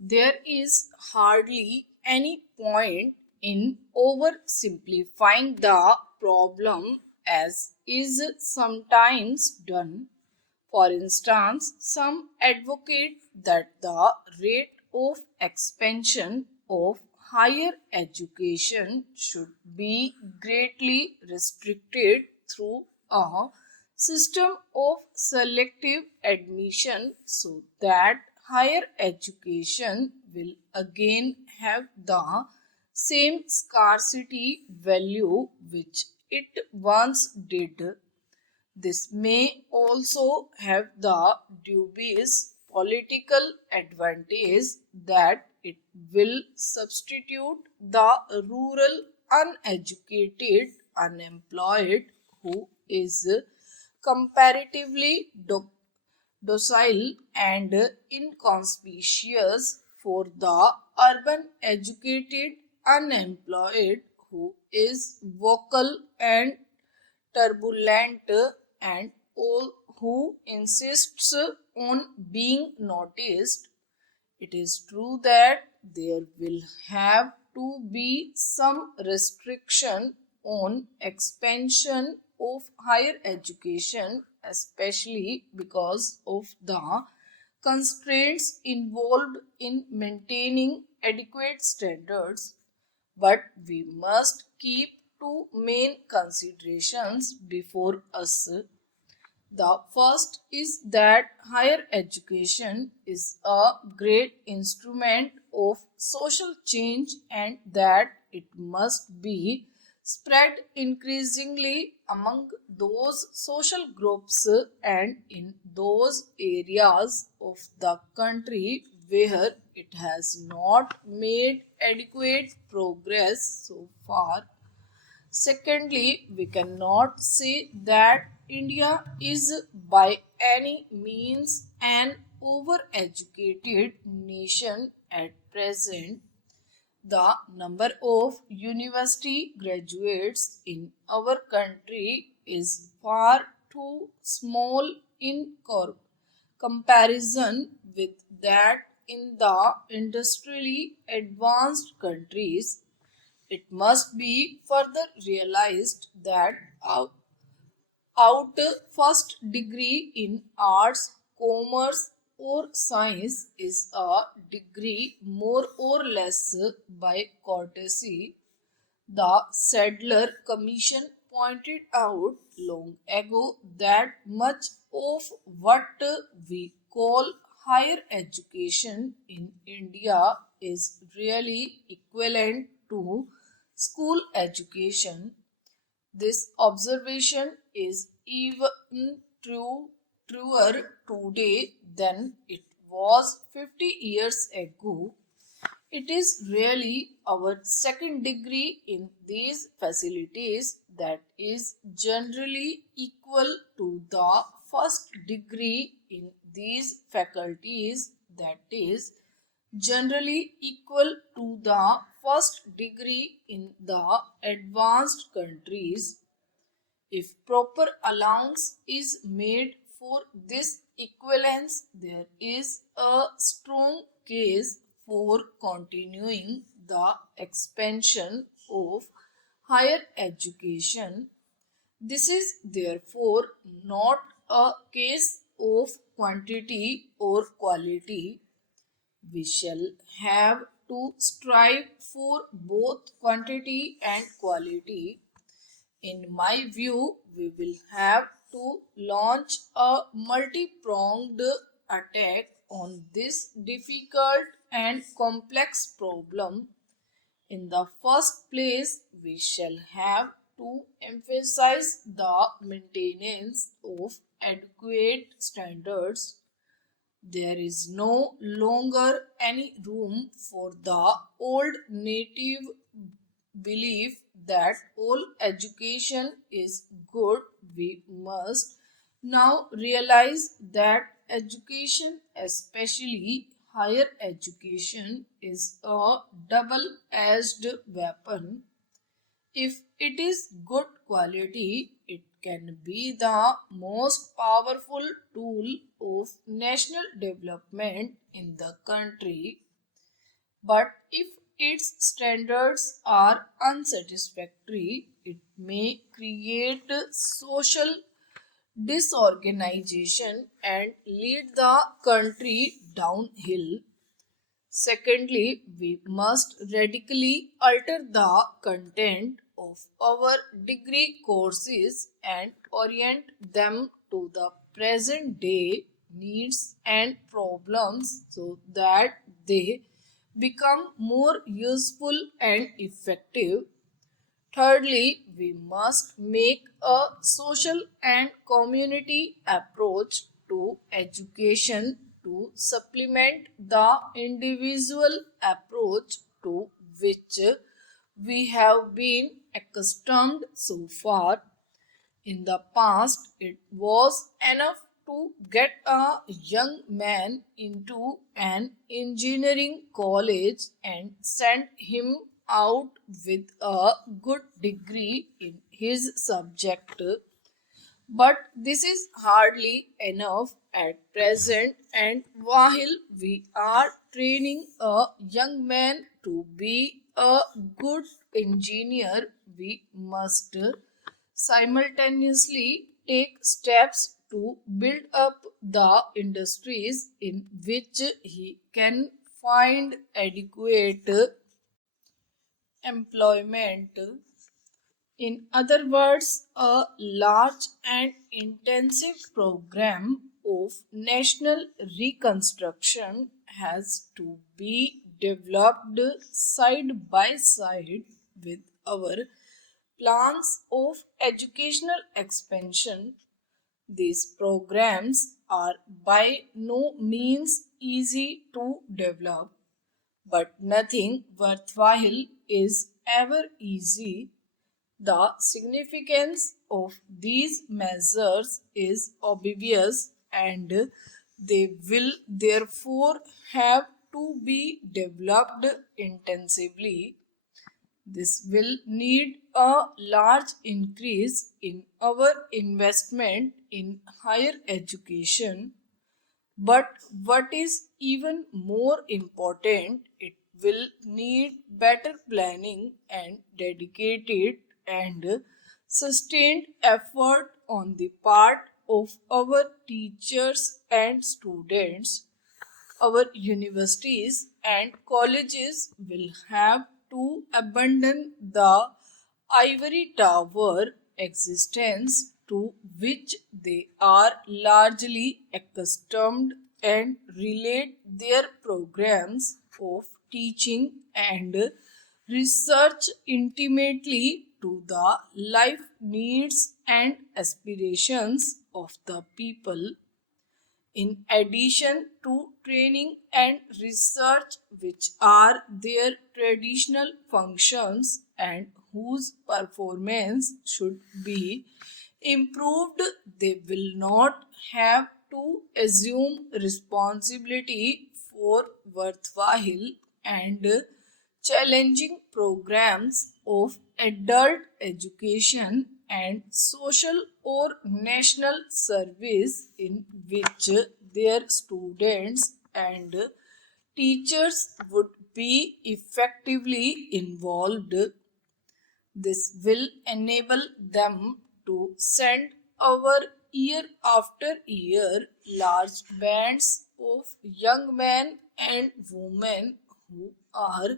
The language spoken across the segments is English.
There is hardly any point in oversimplifying the problem as is sometimes done. For instance, some advocate that the rate of expansion of higher education should be greatly restricted through a system of selective admission so that higher education will again have the same scarcity value which it once did. This may also have the dubious political advantage that it will substitute the rural uneducated unemployed who is comparatively docile and inconspicuous for the urban educated unemployed who is vocal and turbulent and all who insists on being noticed. It is true that there will have to be some restriction on expansion of higher education, especially because of the constraints involved in maintaining adequate standards. But we must keep two main considerations before us. The first is that higher education is a great instrument of social change and that it must be spread increasingly among those social groups and in those areas of the country where it has not made adequate progress so far. Secondly, we cannot say that India is by any means an overeducated nation at present. The number of university graduates in our country is far too small in comparison with that in the industrially advanced countries. It must be further realized that out first degree in arts, commerce, or science is a degree more or less by courtesy. The Sadler Commission pointed out long ago that much of what we call higher education in India is really equivalent to school education. This observation is even truer today than it was 50 years ago. It is really our second degree in these facilities that is generally equal to the first degree in these faculties that is generally equal to the first degree in the advanced countries. If proper allowance is made for this equivalence, there is a strong case for continuing the expansion of higher education. This is therefore not a case of quantity or quality. We shall have to strive for both quantity and quality. In my view, we will have to launch a multi pronged attack on this difficult and complex problem. In the first place, we shall have to emphasize the maintenance of adequate standards. There is no longer any room for the old native belief that all education is good. We must now realize that education, especially higher education, is a double edged weapon. If it is good quality, it can be the most powerful tool of national development in the country. But if its standards are unsatisfactory, it may create social disorganization and lead the country downhill. Secondly, we must radically alter the content of our degree courses and orient them to the present day needs and problems so that they become more useful and effective. Thirdly, we must make a social and community approach to education to supplement the individual approach to which we have been accustomed so far. In the past, it was enough to get a young man into an engineering college and send him out with a good degree in his subject. But this is hardly enough at present, and while we are training a young man to be a good engineer, we must simultaneously take steps to build up the industries in which he can find adequate employment. In other words, a large and intensive program of national reconstruction has to be developed side by side with our plans of educational expansion. These programs are by no means easy to develop, but nothing worthwhile is ever easy. The significance of these measures is obvious and they will therefore have to be developed intensively. This will need a large increase in our investment in higher education, but what is even more important, it will need better planning and dedicated and sustained effort on the part of our teachers and students. Our universities and colleges will have to abandon the ivory tower existence to which they are largely accustomed and relate their programs of teaching and research intimately to the life needs and aspirations of the people. In addition to training and research, which are their traditional functions and whose performance should be improved, they will not have to assume responsibility for worthwhile and challenging programs of adult education and social or national service in which their students and teachers would be effectively involved. This will enable them to send over year after year large bands of young men and women who are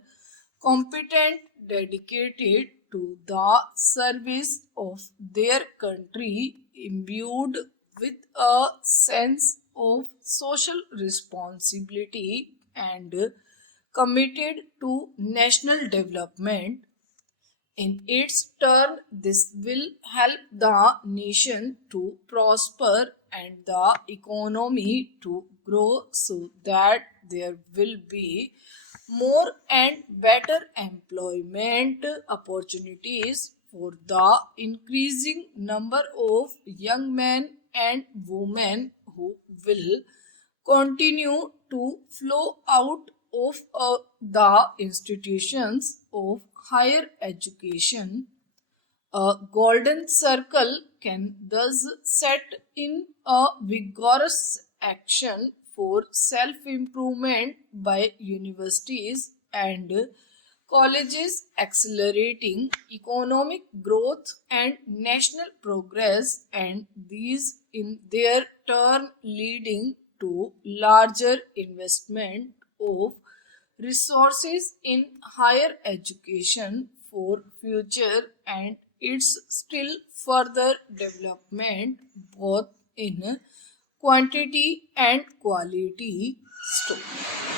competent, dedicated to the service of their country, imbued with a sense of social responsibility and committed to national development. In its turn, this will help the nation to prosper and the economy to grow so that there will be more and better employment opportunities for the increasing number of young men and women who will continue to flow out of the institutions of higher education. A golden circle can thus set in a vigorous action for self improvement by universities and colleges accelerating economic growth and national progress, and these in their turn leading to larger investment of resources in higher education for future and its still further development both in quantity and quality. Story.